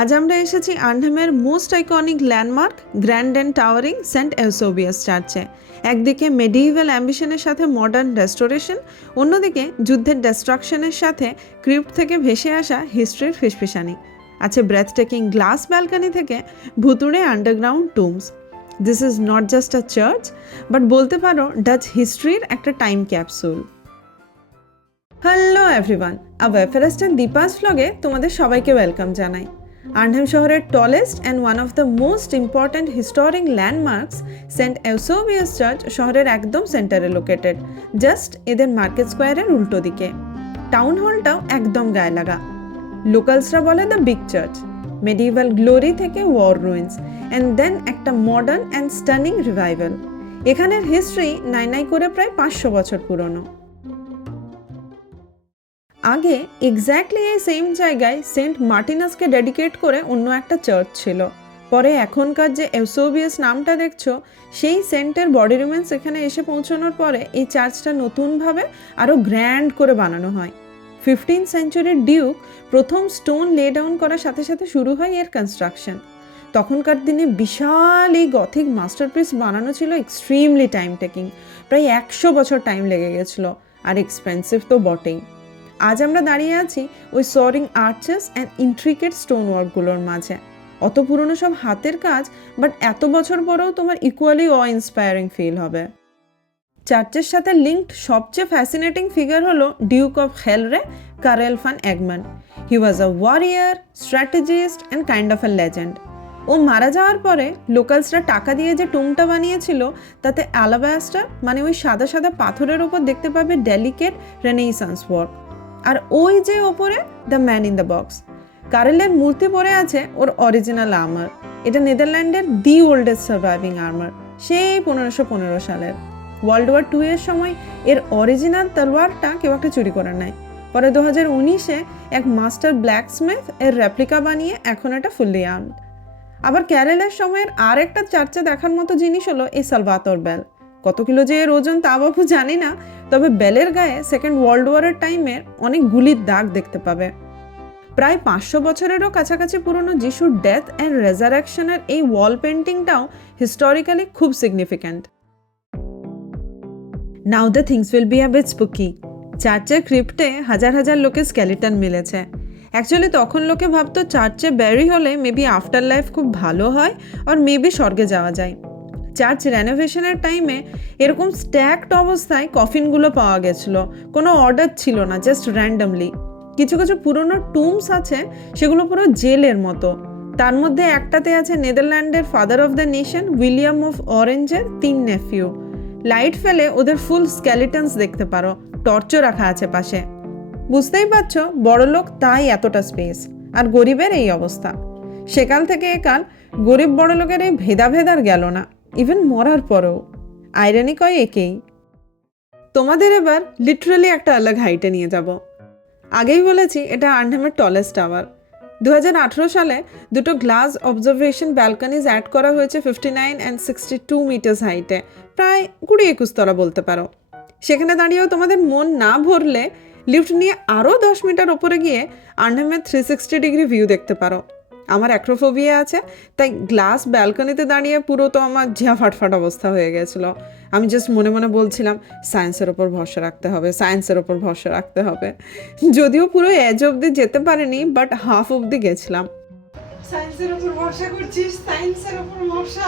আজ আমরা এসেছি আন্ডামের most iconic landmark, grand and towering saint Eusebius চার্চে। একদিকে মেডিভেল অ্যাম্বিশনের সাথে মডার্ন রেস্টোরেশন, অন্যদিকে যুদ্ধের ডেস্ট্রাকশনের সাথে ক্রিপ্ট থেকে ভেসে আসা হিস্ট্রির ফিসফিসানি। আছে ব্রেথ টেকিং গ্লাস ব্যালকানি থেকে ভুতুড়ে underground tombs this is not just a church but বলতে পারো ডাচ হিস্ট্রির একটা time capsule hello everyone a ওয়েফারেস্ট Deepa's ভ্লগে তোমাদের সবাইকে ওয়েলকাম জানাই। আর্নহেম শহরের tallest and one of the most important historic landmarks saint এউসোভিয়াস church শহরের একদম সেন্টারে লোকেটেড জাস্ট এদের মার্কেট স্কোয়ারের উল্টো দিকে। টাউন হলটাও একদম গায়ে লাগা। লোকালসরা বলে the big church medieval glory থেকে ওয়ার রুইন্স অ্যান্ড দেন একটা মডার্ন অ্যান্ড স্টানিং রিভাইভাল এখানের হিস্ট্রি নাই নাই করে প্রায় পাঁচশো বছর পুরনো। আগে এক্স্যাক্টলি এই সেম জায়গায় সেন্ট মার্টিনাসকে ডেডিকেট করে অন্য একটা চার্চ ছিল। পরে এখনকার যে এউসোবিয়াস নামটা দেখছ, সেই সেন্টের বডি রিমেন্স এখানে এসে পৌঁছানোর পরে এই চার্চটা নতুনভাবে আরও গ্র্যান্ড করে বানানো হয়। ফিফটিন সেঞ্চুরির ডিউক প্রথম স্টোন লে ডাউন করার সাথে সাথে শুরু হয় এর কনস্ট্রাকশন তখনকার দিনে বিশাল এই গথিক মাস্টারপিস বানানো ছিল এক্সট্রিমলি টাইম টেকিং প্রায় একশো বছর টাইম লেগে গেছিল, আর এক্সপেন্সিভ তো বটেই। আজ আমরা দাঁড়িয়ে আছি ওই soaring arches and intricate stone ওয়ার্কগুলোর মাঝে। অত পুরনো সব হাতের কাজ বাট এত বছর পরেও তোমার ইকুয়ালি অ ইন্সপায়ারিং ফিল হবে। চার্চের সাথে লিঙ্কড সবচেয়ে ফ্যাসিনেটিং ফিগার হলো duke of Gelre Karel van Egmond he was a warrior strategist and kind of a legend ও মারা যাওয়ার পরে লোকালসরা টাকা দিয়ে যে টুমটা বানিয়েছিল, তাতে অ্যালাবাস্টার মানে ওই সাদা সাদা পাথরের ওপর দেখতে পাবে ডেলিকেট রেনেইসান্স ওয়ার্ক আর ওই যে ওপরে the man in the box কারেলের মূর্তি পরে আছে ওর অরিজিনাল আর্মার এটা নেদারল্যান্ডের দি ওল্ডেস্ট সার্ভাইভিং আর্মার সেই পনেরোশো পনেরো সালের। ওয়ার্ল্ড ওয়ার টু এর সময় এর অরিজিনাল তলোয়ারটা কেউ একটা চুরি করে নেয় পরে দু হাজার উনিশে এক মাস্টার ব্ল্যাক ব্ল্যাকস্মিথ এর রেপ্লিকা বানিয়ে এখন এটা ফুললি আর্মড আবার ক্যারেলের সময়ের আর একটা চার্চে দেখার মতো জিনিস হলো এই সালভাতর বেল কত কিলো যে এর ওজন তা বাবু জানি না, তবে বেলের গায়ে সেকেন্ড ওয়ার্ল্ড ওয়ারের টাইমের অনেক গুলির দাগ দেখতে পাবে। প্রায় পাঁচশো বছরেরও কাছাকাছি পুরনো যিশুর ডেথ অ্যান্ড রেজারেকশনের এই ওয়াল পেন্টিংটাও হিস্টোরিক্যালি খুব significant now the things will be a bit spooky চার্চের ক্রিপ্টে হাজার হাজার লোকের স্কেলিটন মিলেছে। অ্যাকচুয়ালি তখন লোকে ভাবতো চার্চে ব্যারি হলে মেবি আফটার লাইফ খুব ভালো হয় আর মেবি স্বর্গে যাওয়া যায়। চার্চ রেনোভেশনের টাইমে এরকম স্ট্যাকড অবস্থায় কফিনগুলো পাওয়া গেছিল। কোনো অর্ডার ছিল না জাস্ট র্যান্ডামলি কিছু কিছু পুরনো টুমস আছে, সেগুলো পুরো জেলের মতো। তার মধ্যে একটাতে আছে নেদারল্যান্ডের father of the nation William of অরেঞ্জের তিন নেফিউ লাইট ফেলে ওদের ফুল স্কেলিটনস দেখতে পারো টর্চও রাখা আছে পাশে। বুঝতেই পারছ বড়লোক তাই এতটা স্পেস আর গরিবের এই অবস্থা। সেকাল থেকে একাল গরিব বড়লোকের এই ভেদাভেদ আর গেল না। ইভেন মরার পরেও। আইরানি কয় একেই। তোমাদের এবার লিটারালি একটা আলাগ হাইটে নিয়ে যাব। আগেই বলেছি, এটা আর্নহেমের টলেস্ট টাওয়ার দু হাজার আঠেরো সালে দুটো গ্লাস অবজারভেশন ব্যালকানিজ অ্যাড করা হয়েছে fifty nine and sixty two metres হাইটে প্রায় কুড়ি একুশ তলা বলতে পারো। সেখানে দাঁড়িয়েও তোমাদের মন না ভরলে লিফট নিয়ে আরও দশ মিটার ওপরে গিয়ে আর্নহেমের থ্রি সিক্সটি ডিগ্রি ভিউ দেখতে পারো। আমার অ্যাক্রোফোবিয়া আছে তাই গ্লাস ব্যালকনিতে দাঁড়িয়ে পুরো তো আমার ঝিয়া ফাটফাট অবস্থা হয়ে গেছিল। আমি জাস্ট মনে মনে বলছিলাম সায়েন্সের ওপর ভরসা রাখতে হবে সায়েন্সের ওপর ভরসা রাখতে হবে। যদিও পুরো এজ অবধি যেতে পারিনি বাট হাফ অবধি গেছিলাম। সায়েন্সের উপর ভরসা করছিস? সায়েন্সের ভরসা।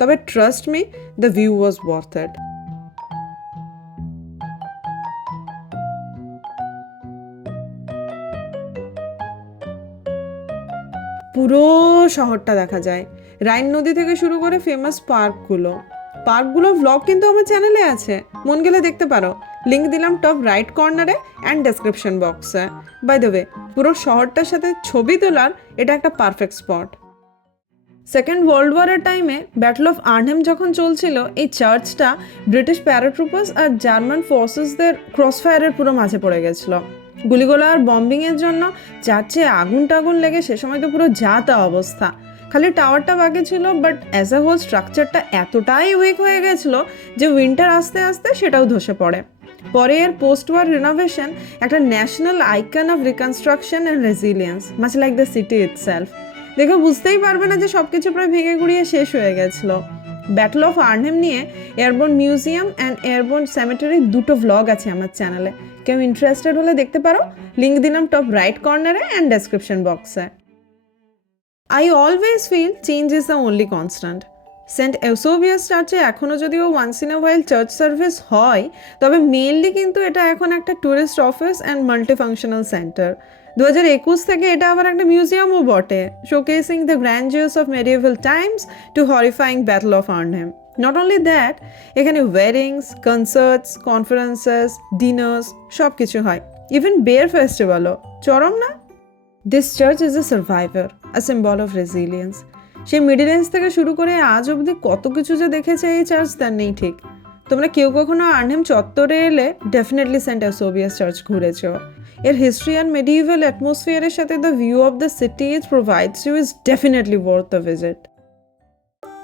তবে trust me the view was worth it পুরো শহরটা দেখা যায়। রাইন নদী থেকে শুরু করে ফেমাস পার্কগুলো পার্কগুলো ভ্লগ কিন্তু আমার চ্যানেলে আছে। মন গেলে দেখতে পারো। লিঙ্ক দিলাম টপ রাইট কর্নারে অ্যান্ড ডেসক্রিপশন বক্সে বাই দ্য ওয়ে পুরো শহরটার সাথে ছবি তোলার এটা একটা পারফেক্ট স্পট সেকেন্ড ওয়ার্ল্ড ওয়ারের টাইমে ব্যাটল অফ আর্নহেম যখন চলছিল, এই চার্চটা ব্রিটিশ প্যারাট্রুপার্স আর জার্মান ফোর্সেসদের ক্রসফায়ারের পুরো মাঝে পড়ে গেছিল। গুলিগোলা আর বম্বিংয়ের জন্য চার্চে আগুন টাগুন লেগে সে সময় তো পুরো যা তা অবস্থা। খালি টাওয়ারটা বাকি ছিল বাট অ্যাজ এ হোল স্ট্রাকচারটা এতটাই উইক হয়ে গেছিল যে উইন্টার আস্তে আস্তে সেটাও ধসে পড়ে। পরে এর পোস্ট ওয়ার রিনোভেশন একটা national icon of reconstruction and resilience much like the city itself দেখে বুঝতেই পারবে না যে সব কিছু প্রায় ভেঙে গুড়িয়ে শেষ হয়ে গেছিল। ব্যাটল অফ আর্নহেম নিয়ে airborne museum and airborne cemetery দুটো ভ্লগ আছে আমার চ্যানেলে কেউ ইন্টারেস্টেড হলে দেখতে পারো। লিঙ্ক দিলাম টপ রাইট কর্নারে অ্যান্ড ডেসক্রিপশন বক্সে I always feel change is the only constant saint এউসোভিয়াস চার্চে এখনও যদিও once in a while church service হয়, তবে মেইনলি কিন্তু এটা এখন একটা tourist office and multi functional centre দু হাজার একুশ থেকে এটা আবার একটা মিউজিয়ামও বটে showcasing the grandeurs of medieval times to horrifying battle of Arnhem not only that এখানে ওয়েডিংস কনসার্টস কনফারেন্সেস ডিনার্স সব কিছু হয় ইভেন বেয়ার ফেস্টিভ্যালও চরম না? This church is a survivor a symbol of resilience সেই মিডিল এজ থেকে শুরু করে আজ অবধি কত কিছু যে দেখেছে এই চার্চ তার নেই ঠিক। তোমরা কেউ কখনো আর্নহেম চত্বরে এলে ডেফিনেটলি সেন্ট অ্যাসোবিয়াস চার্চ ঘুরেছো। এর হিস্ট্রি অ্যান্ড মেডিভেল অ্যাটমসফিয়ারের সাথে the view of the city is provides you is definitely worth the visit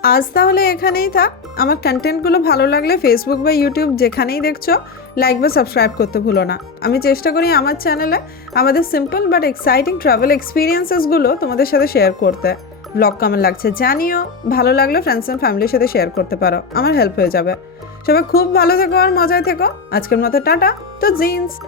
আজ তাহলে এখানেই থাক। আমার কন্টেন্টগুলো ভালো লাগলে ফেসবুক বা ইউটিউব যেখানেই দেখছ লাইক বা সাবস্ক্রাইব করতে ভুলো না। আমি চেষ্টা করি আমার চ্যানেলে আমাদের সিম্পল বাট এক্সাইটিং ট্রাভেল এক্সপিরিয়েন্সেসগুলো তোমাদের সাথে শেয়ার করতে। ব্লগ কেমন লাগছে জানিও। ভালো লাগলে ফ্রেন্ডস অ্যান্ড ফ্যামিলির সাথে শেয়ার করতে পারো। আমার হেল্প হয়ে যাবে। সবাই খুব ভালো থেকো আর মজায় থেকো। আজকের মতো টাটা। তো জিন্স।